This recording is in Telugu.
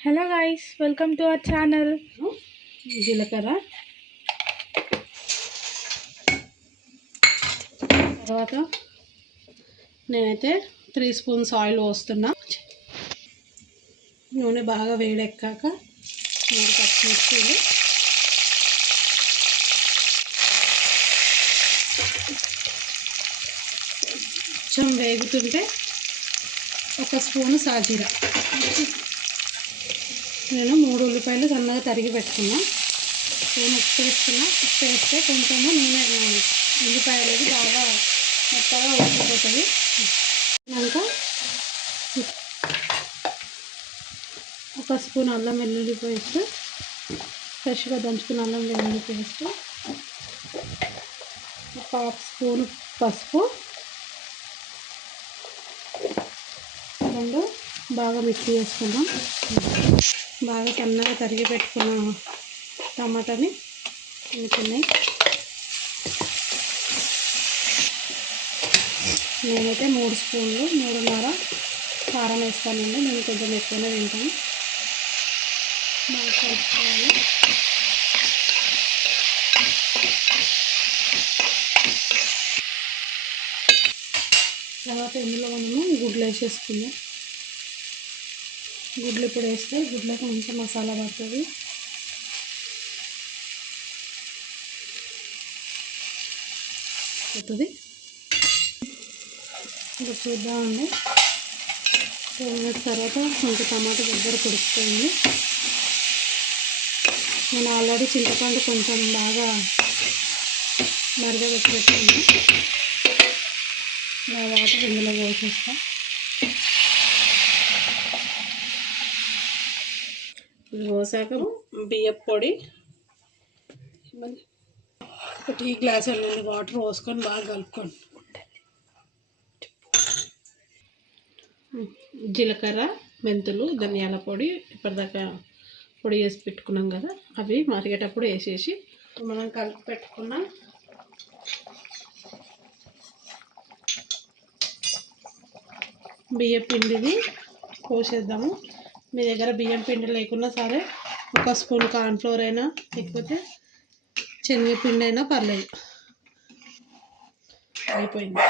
Hello guys, welcome to our channel. జీలకర్ర, తర్వాత నేనైతే 3 స్పూన్స్ ఆయిల్ పోస్తున్నా. నూనె బాగా వేడెక్కాక 3 పచ్చిమిర్చీలు, కొంచెం వేగుతుంటే 1 స్పూను సాజీర, నేను 3 ఉల్లిపాయలు సన్నగా తరిగి పెట్టుకున్నా. నేను ఉప్పు వేసుకున్నా. ఉప్పు వేస్తే కొంచెము నూనె ఉల్లిపాయ అనేది బాగా మెత్తగా ఉడికిపోతుంది. ఇంకా 1 స్పూన్ అల్లం వెల్లుల్లి పేస్ట్, ఫ్రెష్గా దంచుకున్న అల్లం వెల్లుల్లి పేస్ట్, 1/2 స్పూన్ పసుపు, 2 బాగా మిక్స్ చేసుకుందాం. బాగా సన్నగా తరిగి పెట్టుకున్న టమాటాని వేసుకున్నాయి. నేనైతే 3 స్పూన్లు 3.5 కారం వేస్తానండి. నేను కొంచెం ఎక్కువనే తింటాను. బాగా కలుపుకోవాలి. తర్వాత ఇందులో మనము గుడ్లు వేసేసుకుందాం. గుడ్లు ఇప్పుడు వేస్తే గుడ్లకు మంచి మసాలా పడుతుంది. ఇంకా చూద్దామండి. 2 మినిట్స్ తర్వాత కొంచెం టమాటా దగ్గర ఉడికిపోయింది. నేను ఆల్రెడీ చింతపండు కొంచెం బాగా మరగబెట్టి పెట్టుకున్నాను. వాటర్ ఇందులో పోసేస్తా. పోసాక బియ్యం పొడి, 1 టీ గ్లాస్ నీళ్ళు వాటర్ పోసుకొని బాగా కలుపుకోండి. జీలకర్ర, మెంతులు, ధనియాల పొడి ఇప్పటిదాకా పొడి చేసి పెట్టుకున్నాం కదా, అవి మరిగేటప్పుడు వేసేసి మనం కలిపి పెట్టుకున్న బియ్యం పిండిని పోసేద్దాము. మీ దగ్గర బియ్యం పిండి లేకున్నా సరే 1 స్పూన్ కార్న్ఫ్లోర్ అయినా లేకపోతే శనగపిండి అయినా పర్లేదు. అయిపోయింది.